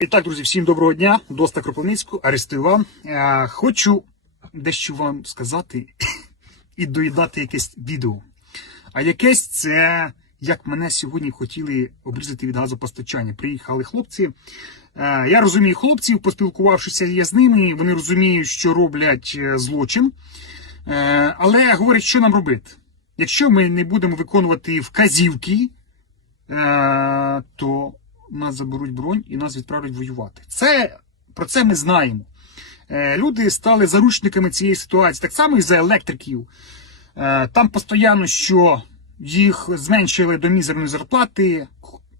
І так, друзі, всім доброго дня. Доста Кропивницького, арестую вам. Е, хочу дещо вам сказати і доїдати якесь відео. А якесь це як мене сьогодні хотіли обрізати від газопостачання. Приїхали хлопці. Е, я розумію хлопців, поспілкувавшися я з ними, вони розуміють, що роблять е, злочин. Е, але говорять, що нам робити. Якщо ми не будемо виконувати вказівки, е, то нас заберуть бронь і нас відправлять воювати. Це про це ми знаємо. Е, Люди стали заручниками цієї ситуації, так само і за електриків. Е, Там постійно, що їх зменшили до мізерної зарплати,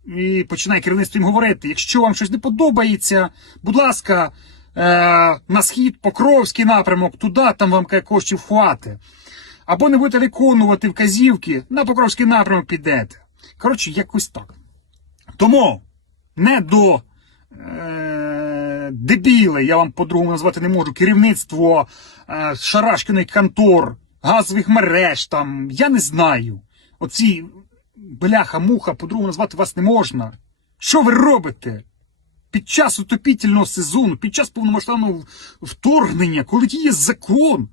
і починає керівництво їм говорити: якщо вам щось не подобається, будь ласка, е, на схід, Покровський напрямок, туди, там вам коштів хвати. Або не будете виконувати вказівки, на Покровський напрямок підете. Коротше, якось так. Тому не до е, дебіли, я вам по-другому назвати не можу, керівництво е, Шарашкиних контор, газових мереж, там, я не знаю. Оці бляха-муха, по-другому назвати вас не можна. Що ви робите? Під час отопітельного сезону, під час повномасштабного вторгнення, коли є закон,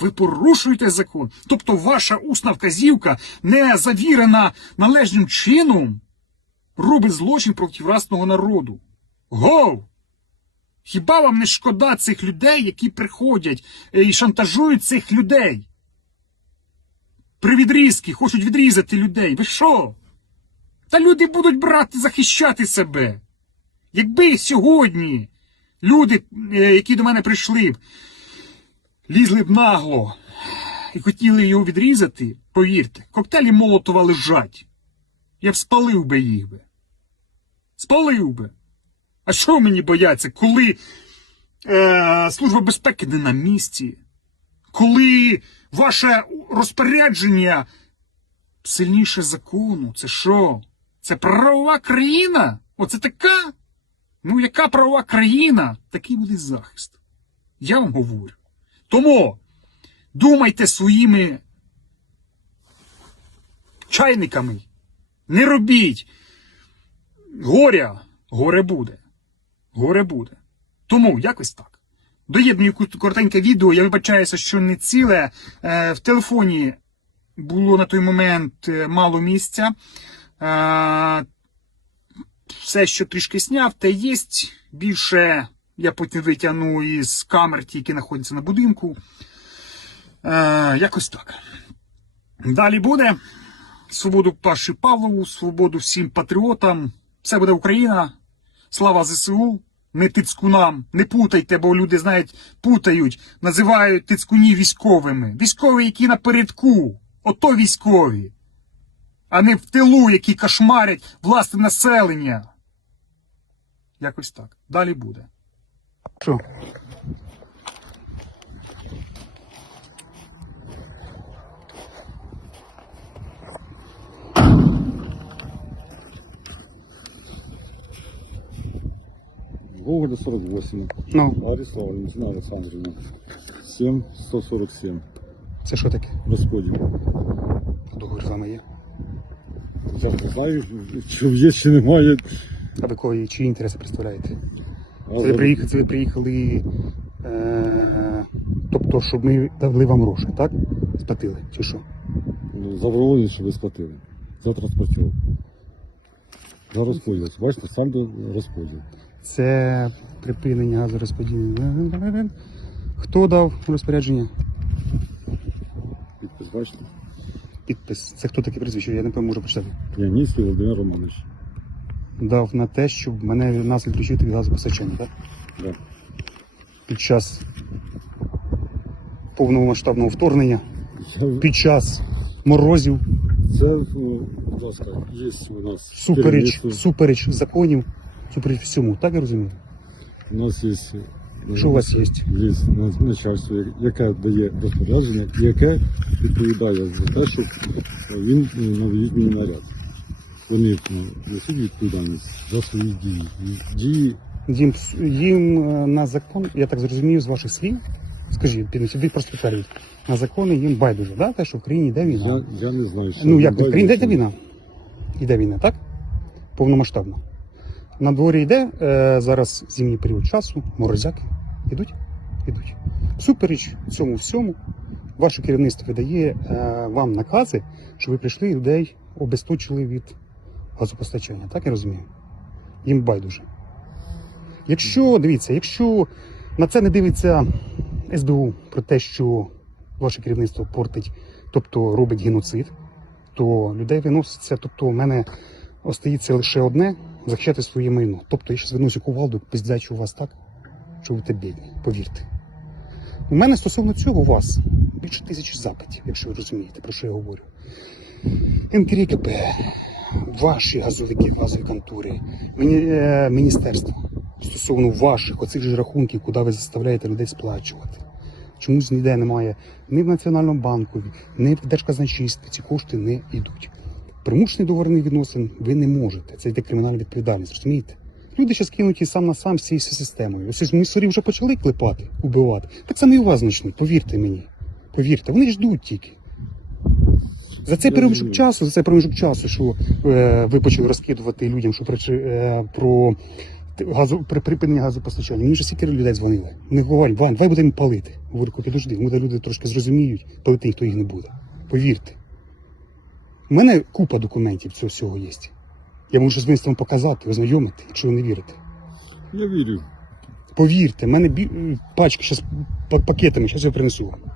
ви порушуєте закон. Тобто ваша усна вказівка не завірена належним чином, робить злочин проти власного народу. Гоу! Хіба вам не шкода цих людей, які приходять е, і шантажують цих людей? При відрізки хочуть відрізати людей. Ви що? Та люди будуть брати захищати себе. Якби сьогодні люди, е, які до мене прийшли, лізли б нагло і хотіли його відрізати, повірте, коктейлі Молотова лежать. Я б спалив би їх би. Спалив би. А що мені бояться, коли е, Служба безпеки не на місці? Коли ваше розпорядження сильніше закону? Це що? Це правова країна? Оце така? Ну, яка правова країна? Такий буде захист. Я вам говорю. Тому думайте своїми чайниками. Не робіть. Горя, горе буде. Горе буде. Тому якось так. Доєдную коротеньке відео. Я вибачаюся, що не ціле. Е, в телефоні було на той момент е, мало місця. Е, все, що трішки сняв, те є. Більше я потім витягну із камер, ті, які знаходяться на будинку. Якось так. Далі буде. Свободу Паші Павлову, свободу всім патріотам. Все буде Україна. Слава ЗСУ. Не тицкунам. Не путайте, бо люди знають, путають, називають тицкунів військовими. Військові, які напередку. Ото військові. А не в тилу, які кошмарять власне населення. Якось так. Далі буде. Що? Гоголя 48. Ну, Арестова Валентина Александровна. 7 147. це що таке? Розподіл. Договір з вами є. Я не знаю, чи є, чи немає. А ви кого чиї інтереси представляєте? А Це ви приїхали, це ви приїхали, е, тобто, щоб ми дали вам гроші, так? Сплатили, чи що? ну, Заборонено, що ви сплатили. За транспортер. За розподіл. Бачите, сам розподіл. Це припинення газорозподілення. Хто дав розпорядження? Підпис, бачите? Підпис. Це хто таке прізвище? Я не можу прочитати. П'яніцький Володимир Романович. Дав на те, щоб мене нас відключити від газопостачання, так? Да. Під час повномасштабного вторгнення, Це, під час морозів, це ну, будь ласка, є у нас супереч, керівництво. супереч законів, супереч всьому, так я розумію? У нас є. е, Що у вас є? На- начальство, яке дає розпорядження, яке відповідає за те, щоб він е, навів мені наряд. Вони несуть відповідальність за свої дії. І Дії Їм, їм е, на закон, я так зрозумів з ваших слів, скажіть, піду сюди просто підтвердіть, на закони їм байдуже, да? те, що в країні йде війна. я, я не знаю, що ну як в далі країні йде війна? Йде війна, так? Повномасштабно. На дворі йде е, зараз зимній період часу, морозяки. Ідуть? Ідуть. Всупереч цьому всьому, ваше керівництво видає е, вам накази, що ви прийшли і людей обесточили від газопостачання. Так я розумію? Їм байдуже. Якщо, дивіться, якщо на це не дивиться СБУ про те, що ваше керівництво портить, тобто робить геноцид, то людей виноситься. Тобто, у мене остається лише одне захищати своє майно. Тобто я ще звернуся кувалду, пиздячу вас так, що ви те бідні, повірте. У мене стосовно цього у вас більше тисячі запитів, якщо ви розумієте, про що я говорю. НКРКП, ваші газовики, газові контури, е, міністерство стосовно ваших оцих же рахунків, куди ви заставляєте людей сплачувати. Чомусь ніде немає ні в Національному банку, ні в Держказначействі ці кошти не йдуть. Примушений договірний відносин ви не можете. Це йде кримінальна відповідальність, розумієте? Люди зараз кинуті сам на сам з цією системою. Ось ж мусорів вже почали клепати, убивати. Так само і у вас почнуть, повірте мені. Повірте, вони ждуть тільки. За цей проміжок часу, за цей проміжок часу, що е, ви почали розкидувати людям, що про, е, про газу, при припинення газопостачання. Мені вже стільки людей дзвонили. Не говорять, Вань, давай будемо палити. Говорю, підожди, може люди трошки зрозуміють, палити ніхто їх не буде. Повірте. У мене купа документів цього всього є. Я можу з міністром показати, ознайомити, якщо ви не вірите. Я вірю. Повірте, в мене бі... пачки зараз пакетами, зараз я принесу. вам.